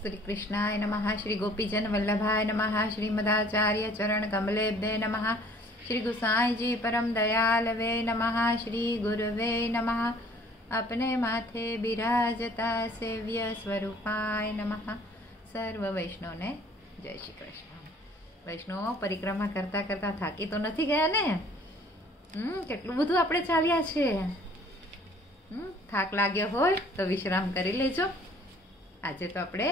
श्री कृष्णाय नमः। श्री गोपीजन वल्लभाय नमः। श्रीमदाचार्य चरण कमलेभ्ये नमः। श्री गुसाई जी परम दयालवे नमः। श्री गुरुवे नमः। अपने माथे बिराजता सेव्य स्वरूपाय नमः। सर्व वैष्णव ने जय श्री कृष्ण। वैष्णव परिक्रमा करता करता थाकी तो નથી ગયા ને? કેટલું બધું આપણે ચાલ્યા છે. થાક લાગ્યો હોય તો વિશ્રામ કરી લેજો. આજે તો આપણે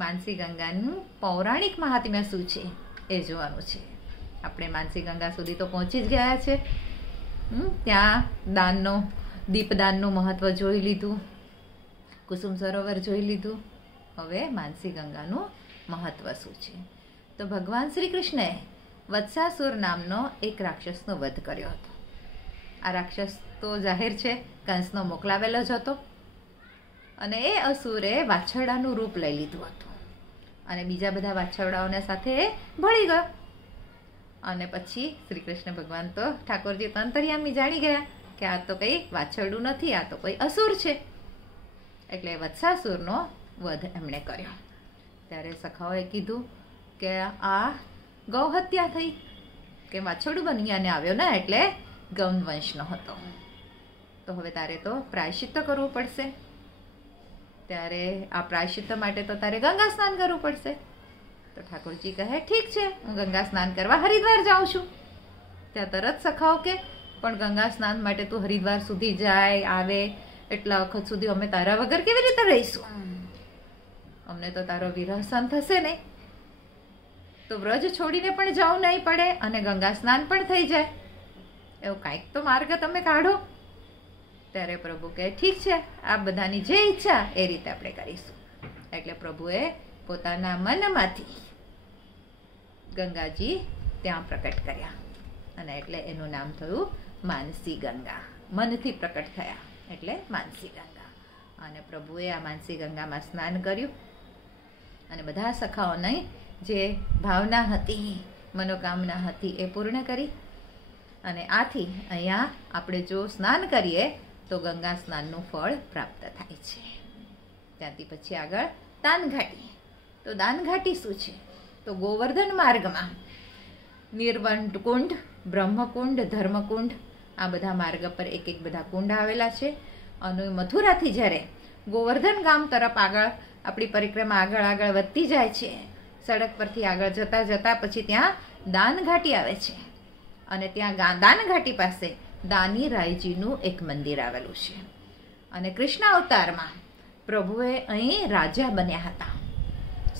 માનસી ગંગાનું પૌરાણિક મહાત્મ્ય શું છે એ જોવાનું છે. આપણે માનસી ગંગા સુધી તો પહોંચી જ ગયા છે. ત્યાં દાનનો દીપદાનનું મહત્વ જોઈ લીધું, કુસુમ સરોવર જોઈ લીધું. હવે માનસી ગંગાનું મહત્વ શું છે? તો ભગવાન શ્રી કૃષ્ણએ વત્સાસુર નામનો એક રાક્ષસનો વધ કર્યો હતો. આ રાક્ષસ તો જાહેર છે કંસનો મોકલાવેલો જ હતો અને એ અસુરે વાછરડાનું રૂપ લઈ લીધું હતું અને બીજા બધા વાછરડાઓને સાથે ભળી ગયો. અને પછી શ્રી કૃષ્ણ ભગવાન તો ઠાકોરજી તંતરિયામી જાણી ગયા કે આ તો કંઈ વાછરડું નથી, આ તો કોઈ અસુર છે. એટલે વત્સાસુરનો વધ એમણે કર્યો. ત્યારે સખાઓએ કીધું કે આ ગૌ હત્યા થઈ, કે વાછરડું બનીને આવ્યો ને એટલે ગૌણ વંશનો હતો, તો હવે તારે તો પ્રાયશ્ચિત્ત કરવું પડશે. ત્યારે આ પ્રાયશ્ચિત્ત માટે તો તારે ગંગા સ્નાન કરવું પડશે. તો ઠાકોરજી કહે ઠીક છે, હું ગંગા સ્નાન કરવા હરિદ્વાર જાઉં છું. ત્યાં તરત સખાઓ કે પણ ગંગા સ્નાન માટે તું હરિદ્વાર સુધી જાય આવે એટલા વખત સુધી અમે તારા વગર કેવી રીતે રહીશું? અમને તો તારો વિરહ સહન થશે નહીં. તો વ્રજ છોડીને પણ જવું નહીં પડે અને ગંગા સ્નાન પણ થઈ જાય, એવો કાંઈક તો માર્ગ તમે કાઢો. ત્યારે પ્રભુ કહે ઠીક છે, આ બધાની જે ઈચ્છા એ રીતે આપણે કરીશું. એટલે પ્રભુએ પોતાના મનમાંથી ગંગાજી ત્યાં પ્રકટ કર્યા અને એટલે એનું નામ થયું માનસી ગંગા. મનથી પ્રકટ થયા એટલે માનસી ગંગા. અને પ્રભુએ આ માનસી ગંગામાં સ્નાન કર્યું અને બધા સખાઓની જે ભાવના હતી, મનોકામના હતી એ પૂર્ણ કરી. અને આથી અહીંયા આપણે જો સ્નાન કરીએ તો ગંગા સ્નાનનું ફળ પ્રાપ્ત થાય છે. ત્યાંથી પછી આગળ દાનઘાટી. તો દાનઘાટી શું છે? તો ગોવર્ધન માર્ગમાં નિર્વંટ કુંડ, બ્રહ્મકુંડ, ધર્મકુંડ, આ બધા માર્ગ પર એક એક બધા કુંડ આવેલા છે. અને મથુરાથી જ્યારે ગોવર્ધન ગામ તરફ આગળ આપણી પરિક્રમા આગળ આગળ વધતી જાય છે, સડક પરથી આગળ જતા જતા પછી ત્યાં દાનઘાટી આવે છે. અને ત્યાં દાનઘાટી પાસે દાની રાયજીનું એક મંદિર આવેલું છે. અને કૃષ્ણ અવતારમાં પ્રભુએ અહીં રાજા બન્યા હતા.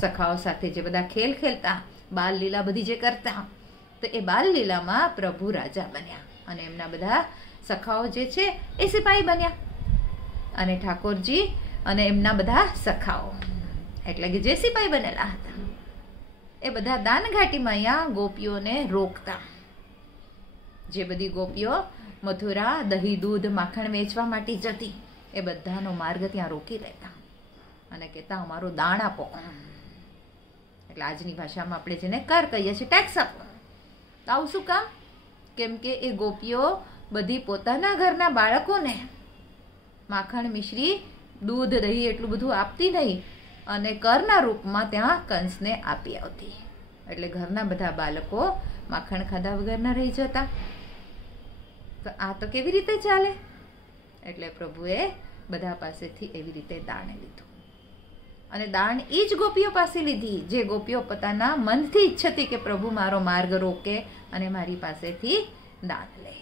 સખાઓ સાથે જે બધા ખેલ ખેલતા, બાલ લીલા બધી જે કરતા, તો એ બાલ લીલામાં પ્રભુ રાજા બન્યા અને એમના બધા સખાઓ જે છે એ સિપાહી બન્યા. અને ઠાકોરજી અને એમના બધા સખાઓ એટલે કે જે સિપાહી બનેલા હતા એ બધા દાનઘાટીમાં અહીંયા ગોપીઓને રોકતા. જે બધી ગોપીઓ મથુરા દહીં, દૂધ, માખણ વેચવા માટે જતી એ બધાનો માર્ગ ત્યાં રોકી લેતા અને કહેતા અમારું દાણ આપો. એટલે આજની ભાષામાં આપણે જેને કર કહીએ છીએ, ટેક્સ આપો. તો આવું શું કામ? કેમ કે એ ગોપીઓ બધી પોતાના ઘરના બાળકોને માખણ, મિશ્રી, દૂધ, દહીં એટલું બધું આપતી નહીં અને કરના રૂપમાં ત્યાં કંસને આપી આવતી. એટલે ઘરના બધા બાળકો માખણ ખાધા વગરના રહી જતા. તો આ તો કેવી રીતે ચાલે? એટલે પ્રભુએ બધા પાસેથી એવી રીતે દાન લીધું. અને દાન એ જ ગોપીઓ પાસે લીધી જે ગોપીઓ પોતાના મનથી ઈચ્છતી કે પ્રભુ મારો માર્ગ રોકે અને મારી પાસેથી દાન લે.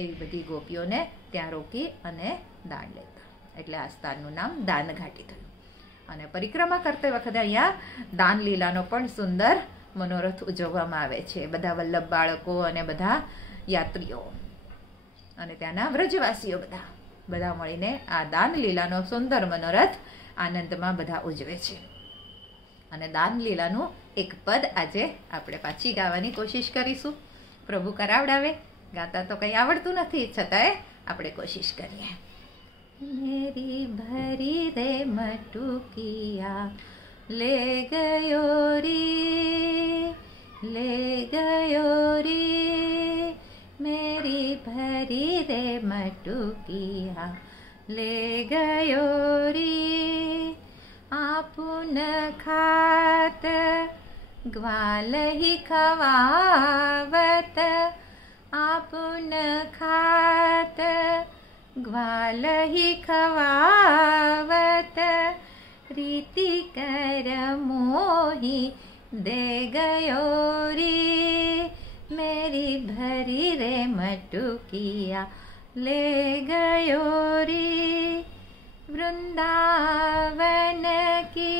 એવી બધી ગોપીઓને ત્યાં રોકી અને દાન લેતા. એટલે આ સ્થાનનું નામ દાનઘાટી થયું. અને પરિક્રમા કરતી વખતે અહીંયા દાન લીલાનો પણ સુંદર મનોરથ ઉજવવામાં આવે છે. બધા વલ્લભ બાળકો અને બધા યાત્રીઓ અને ત્યાંના વ્રજવાસીઓ બધા મળીને આ દાન લીલાનો સુંદર મનોરથ આનંદમાં બધા ઉજવે છે. અને દાન લીલાનું એક પદ આજે આપણે પાછી ગાવાની કોશિશ કરીશું. પ્રભુ કરાવડાવે. ગાતા તો કંઈ આવડતું નથી, છતાંય આપણે કોશિશ કરીએ. મેરી ભરી દે મટુકિયા ले गयो रे मेरी भरी दे मटुकिया ले गयो रे आ आपुन खात ग्वाल ही खवावत, आपुन खात ग्वाल ही खवावत, रीति कर मोही दे गयो री, मेरी भरी रे मटुकिया ले गयो री। वृंदावन की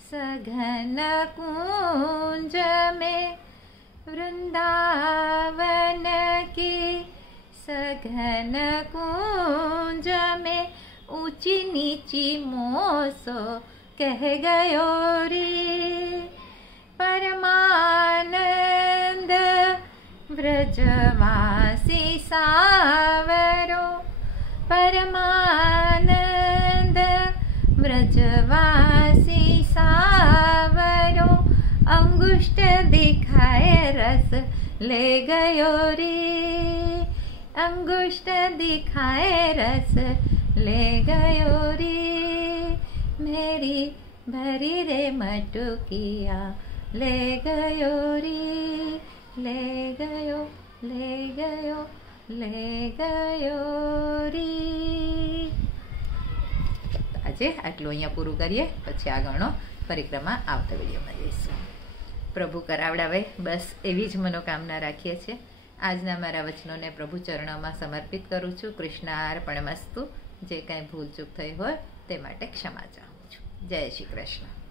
सघन कुंज में, वृंदावन की सघन कुंज में, ऊंची नीची मोसो कह गयो री। परमानंद व्रजवासी सावरो, परमानंद व्रजवासी सावरो, अंगुष्ठ दिखाए रस ले गयो री, अंगुष्ठ दिखाए रस ले गयो री। मेरी भरी रे मटुकिया ले गयो री, ले गयो, ले गयो, ले गयो री। આજે આટલું અહીંયા પૂરું કરીએ, પછી આગળનો પરિક્રમા આવતા વિડીયોમાં જઈશું. પ્રભુ કરાવડાવે બસ એવી જ મનોકામના રાખીએ છીએ. આજના મારા વચનોને પ્રભુ ચરણોમાં સમર્પિત કરું છું. કૃષ્ણાર્પણમસ્તુ. જે કાંઈ ભૂલ ચૂક થઈ હોય તે માટે ક્ષમા ચાહું છું. જય શ્રી કૃષ્ણ.